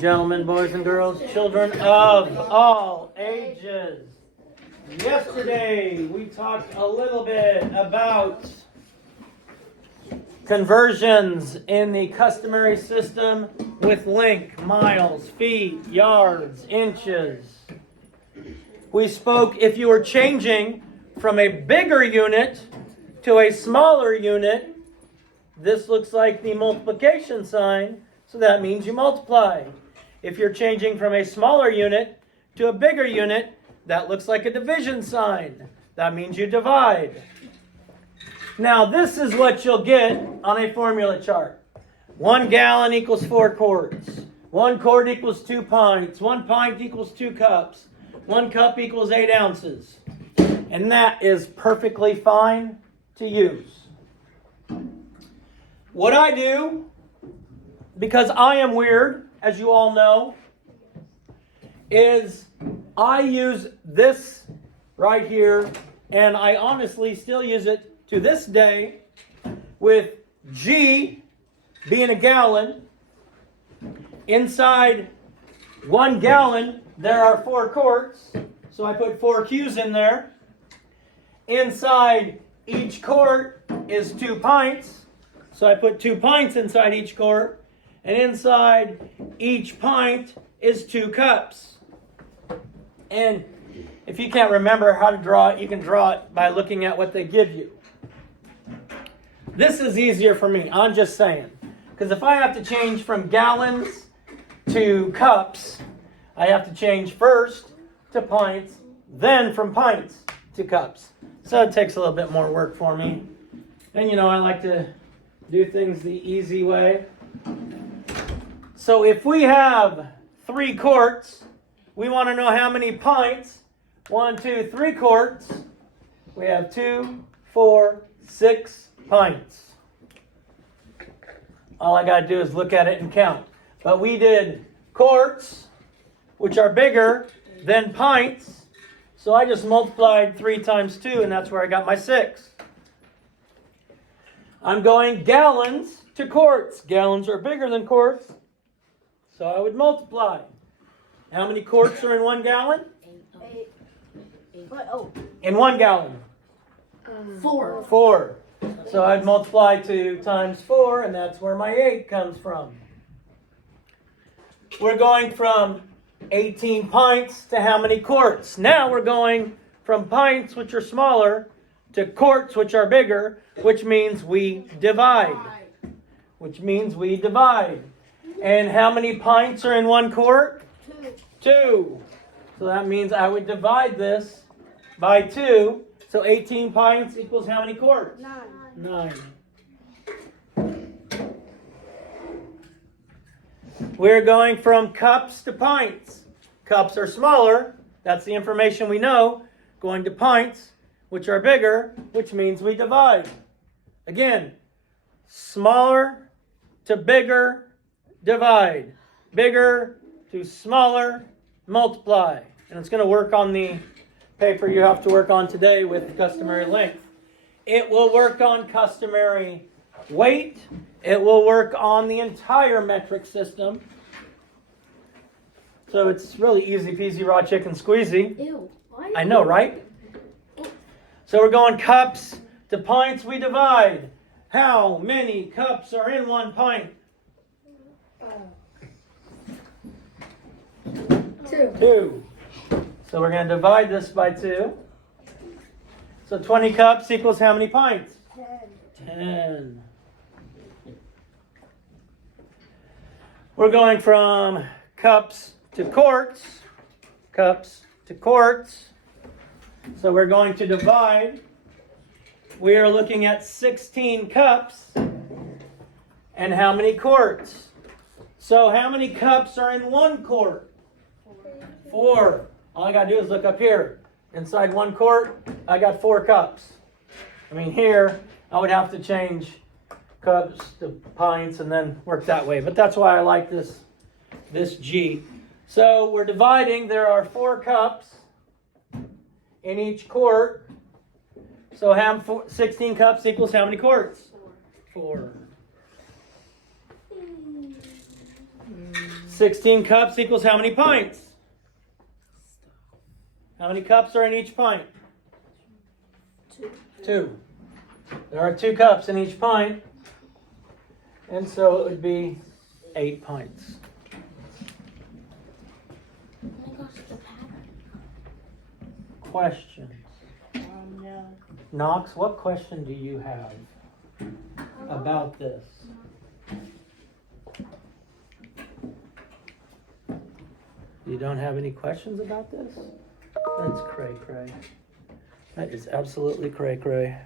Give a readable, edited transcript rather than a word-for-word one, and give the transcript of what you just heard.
gentlemen, boys and girls, children of all ages. Yesterday, we talked a little bit about conversions in the customary system with link, miles, feet, yards, inches. We spoke if you were changing from a bigger unit to a smaller unit, this looks like the multiplication sign, so that means you multiply. If you're changing from a smaller unit to a bigger unit, that looks like a division sign. That means you divide. Now, this is what you'll get on a formula chart. 1 gallon equals 4 quarts. 1 quart equals 2 pints. 1 pint equals 2 cups. 1 cup equals 8 ounces. And that is perfectly fine to use. What I do, because I am weird, as you all know, is I use this right here, and I honestly still use it to this day, with G being a gallon. Inside 1 gallon, there are 4 quarts, so I put 4 Q's in there. Inside each quart is 2 pints, so I put 2 pints inside each quart. And inside each pint is 2 cups. And if you can't remember how to draw it, you can draw it by looking at what they give you. This is easier for me, I'm just saying. Because if I have to change from gallons to cups, I have to change first to pints, then from pints to cups. So it takes a little bit more work for me. And I like to do things the easy way. So if we have 3 quarts, we want to know how many pints. 1, 2, 3 quarts. We have 2, 4, 6 pints. All I got to do is look at it and count. But we did quarts, which are bigger than pints. So I just multiplied 3 times 2, and that's where I got my 6. I'm going gallons to quarts. Gallons are bigger than quarts. So I would multiply. How many quarts are in 1 gallon? 8. In 1 gallon? 4. 4. So I'd multiply 2 times 4, and that's where my 8 comes from. We're going from 18 pints to how many quarts? Now we're going from pints, which are smaller, to quarts, which are bigger, which means we divide. And how many pints are in 1 quart? 2. So that means I would divide this by 2. So 18 pints equals how many quarts? 9. We're going from cups to pints. Cups are smaller. That's the information we know. Going to pints, which are bigger, which means we divide. Again, smaller to bigger, divide. Bigger to smaller, multiply. And it's going to work on the paper you have to work on today with customary length. It will work on customary weight. It will work on the entire metric system. So it's really easy peasy, raw chicken squeezy. Ew. I know, right? So we're going cups to pints, we divide. How many cups are in 1 pint? 2. So we're going to divide this by 2. So 20 cups equals how many pints? 10. We're going from cups to quarts. Cups to quarts. So we're going to divide. We are looking at 16 cups. And how many quarts? So how many cups are in 1 quart? 4. All I got to do is look up here. Inside 1 quart, I got 4 cups. Here, I would have to change cups to pints and then work that way. But that's why I like this G. So we're dividing. There are 4 cups in each quart. So 16 cups equals how many quarts? 4. 16 cups equals how many pints? How many cups are in each pint? 2. 2. There are 2 cups in each pint. And so it would be 8 pints. Questions? No. Knox, what question do you have about this? You don't have any questions about this? That's cray-cray. That is absolutely cray-cray.